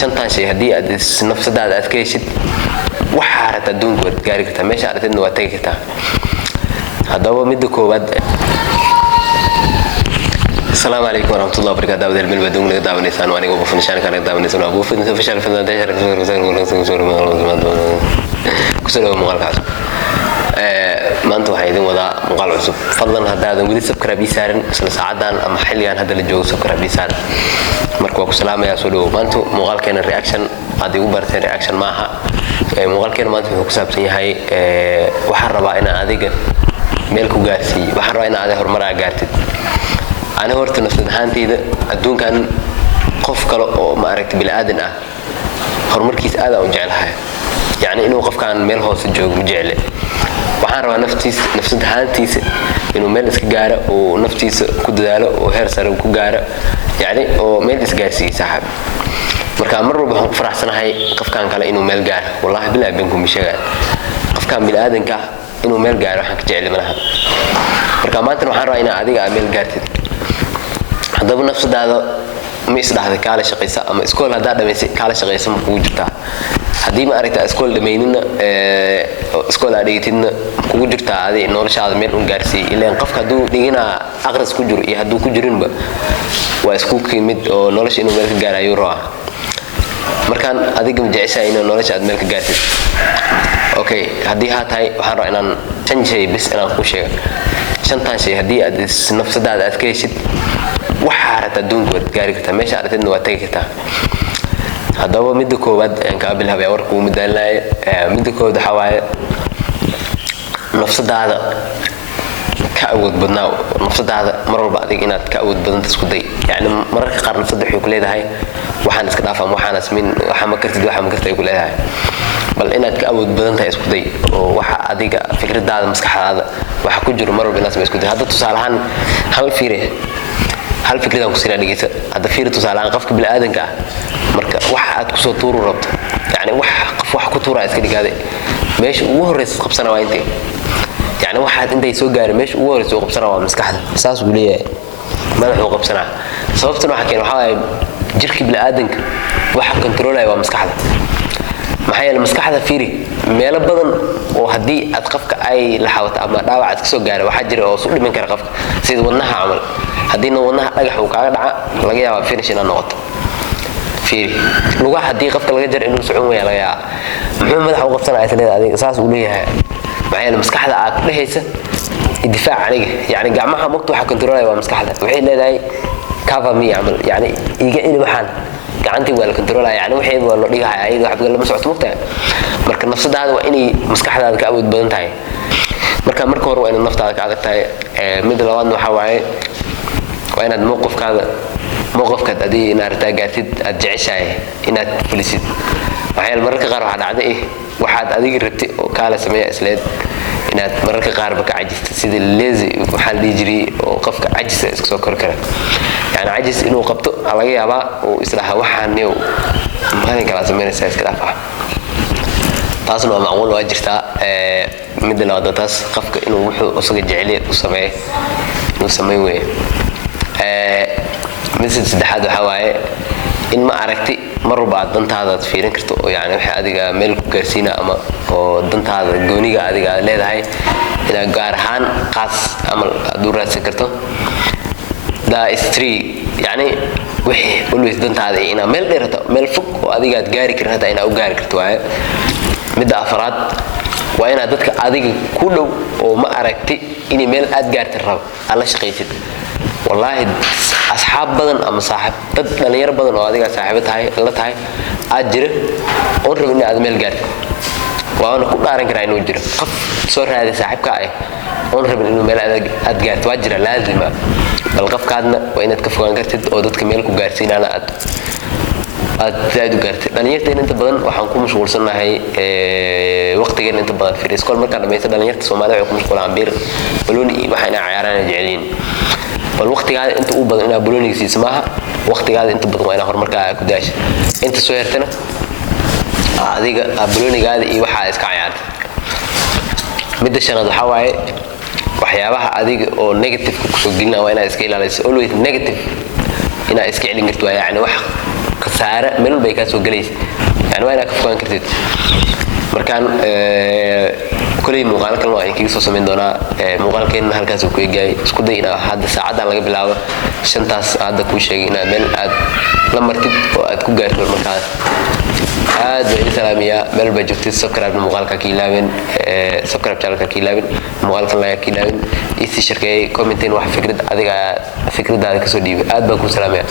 shantan shay hadii aad nafsadaada aad ka heshid waxa aad adduunka wad gaari kartaa meesha aad waa tagi kartaa hadaba mid koobaad السلام عليكم ورحمة الله وبركاته داود الملبدون لك داود نيسان واني أبو فنشان كان داود نيسان أبو فنشان فنان دايشار كسر مقال كاس ما أنتوا حيدين وضع مقال عصب فضلا هذا ودي سكر بيسارن ساعدان أما حليان هذا اللي جو سكر بيسارن مركوك سلام يا سولو ما أنتوا مقال كان الرياكشن هذه وبرت الرياكشن معها مقال كان ما أنتوا كسب سني هاي وحرب أنا هذيك ملكو جالسي وحرب أنا هذا هرمرة جالتي أنا ورت نفسي هانتي ده أدون كان قف كلا ما أركت بالآدن هرمركيس آذا وجعلها يعني إنه قف كان ميل هوس الجوج مجعله وحارب نفسي هانتيس إنه ميل إسكجارة ونفتيس كداله وهرسر وكجارة يعني وميل إسكجارسي سحب مركان مرة بهم فرح سنة هاي قف كان كلا إنه ميل جار والله بالله بينكم بشغال قف كان بالآدن كه إنه ميل جار وحنك جعله منها مركان ما تروح حارب إنه عادي ميل جارتي hadaba nafsadaada ma isdhaxday kala shaqeysa ama iskool hada dhameysay kala shaqeysa ma kugu jirtaa hadii ma aragtaa iskool dhameynina iskool adeegtidna kugu jirtaa adii noloshaada meel u gaarsiin ilaa qofka haduu dhigina aqris ku jiro iyo haduu ku jirinba waa isku kimid oo nolosha inuu meel ka gaarayo roo markaan adiga ma jeceshay inuu nolosha aad meel ka gaartid okay hadii ha tahay waxaan rabaa inaan change bis inaan ku sheego shantan shay hadii aad nafsadaada aad ka heshid waxa aad adduunka wad gaari kartaa meesha aad waa tagi kartaa hadaba mid koobaad aan ka bilaabay warku midaalay mid koobaad waxa waaye nafsadaada ka awood badnaa nafsadaada mar walba adiga inaad ka awood badan isku day yani mararka qaar nafsada waxay ku leedahay waxaan iska dhaafaa waxaan asmin waxa ma kartid ku leedahay bal inaad ka awood badan tahay isku day oo waxa adiga fikradaada maskaxdaada waxa ku jiro mar walba inaad isku day hadda tusaalahan hal fikrad ku sina dhigaysa hada fiirto tusaalahan qofka bil aadanka marka waxa aad ku soo tuuru rabto yani wax ku tuura iska dhigaaday meesha ugu horeysa qabsana waa intee yani waxa intay soo gaaray meesha ugu horeysa oo qabsana waa maskaxda saas uu leeyahay madaxu qabsana sababtuna waxa keen waxa jirka bil aadanka waxa controlay waa maskaxda maxay yeelay maskaxda fiiri meel badan oo hadii aad qofka ay la xawata ama dhaawac ka soo gaaray waxa jira oo soo dhiman kara qofka sida wadnaha amal hadii wadnaha dhagax uu kaaga dhaca laga yaabo finish inaan noqoto fiiri lugaha hadii qofka laga jar inuu socon weeyaa laga yaabo muxuu madaxa u qabsanaa isleeyahay adiga saas uu leeyahay maxay yeelay maskaxda aad ku dhehaysa difaac aniga yani gacmaha maqtu waxa controlay waa maskaxda waxay leedahay cover me amal yani iga in waxaan gacantii waa la controlay yani waxay waa loo dhigahay ayada wax lama socoto mugtaa marka nafsadaada waa inay maskaxdaada ka awood badan tahay marka hore waa in naftaada ka adag tahay mid labaad waxa waaye waa inaad mowqifkaad adii inaad gaartid aad jeceshahay inaad fulisid waxay mararka qaar waxa dhacday waxaad adiga rabtay oo kala sameeyo isleed inaad mararka qaar ba ka cajisto sida lazy waxa la jiray oo qofka cajis iska soo kor kara yani cajis inuu qabto laga yaabaa oo islaha waxaan iyo maalin kala sameynaysa iska dhafa taasna waa macquul waa jirtaa mid labaad taas qofka inuu wuxuu usaga jecel u sameeyo inuu sameeyo way mid saddexaad waxa waaye in ma aragti marba dantaada fiirin karto oo yani waxa adiga meel ku gaarsiina ama oo dantaada gooniga adiga leedahay ila gaar ahaan qaas amal duuraysan karto da istri yani wixii always dantaada ina meel dheerato meel fog oo adiga aad gaari karto ina u gaari karto waaye mid afraad waa ina dadka adiga ku dhow oo ma aragti in meel aad gaarto rab alla shaqaysid wallahi asxaab badan ama saaxib dad dhalinyaro badan oo adiga saaxiibo tahay la tahay aad jira oo rab in aad meel gaarto waana ku dhaaran karaa inuu jiro qof soo raadi saaxiibka ah oo rab inuu meel aad gaarto waa jira laazima bal qofkaadna waa inaad ka fogaan kartid oo dadka meel ku gaarsiinana aad zaid u gaartid dhalinyarta inta badan waxaan ku mashquulsanahay waqtigeena inta badan fiir iskool marka dhameeyay dhalinyarta Soomaaliyeed waxay ku mashquulaan bir balooni waxayna ciyaaraan jeceliin bal waqtigaada inta u badan ina baloonigiisa maaha waqtigaada inta badan waa ina horumarka ku daashay inta soo yartana adiga baloonigaada iyo waxa iska ciyaartay midda shanaad waxa waaye waxyaabaha adiga oo negative ku soo gelina waa ina iska ilaaliso always negative ina iska celin karto yani wax khasaare meel bay ka soo galaysaa yani waa inaad ka fogaan kartid markaan kulay muuqaalkan waa inkiga soo sameyn doonaa muuqaalkeena halkaas uu ku eegay isku day inaad hadda saacadan laga bilaabo shantaas hadda ku sheegay inaad meel aad la martid oo aad ku gaarto markaas aad bay salaamiya meel ba joogtid subscribe muuqaalka ka ilaawin subscribe channelka ka ilaawin muuqaalkan la ka ilaawin isi shirkay commentin wax fikrad adiga fikradaada ka soo dhiibay aad baan ku salaamiya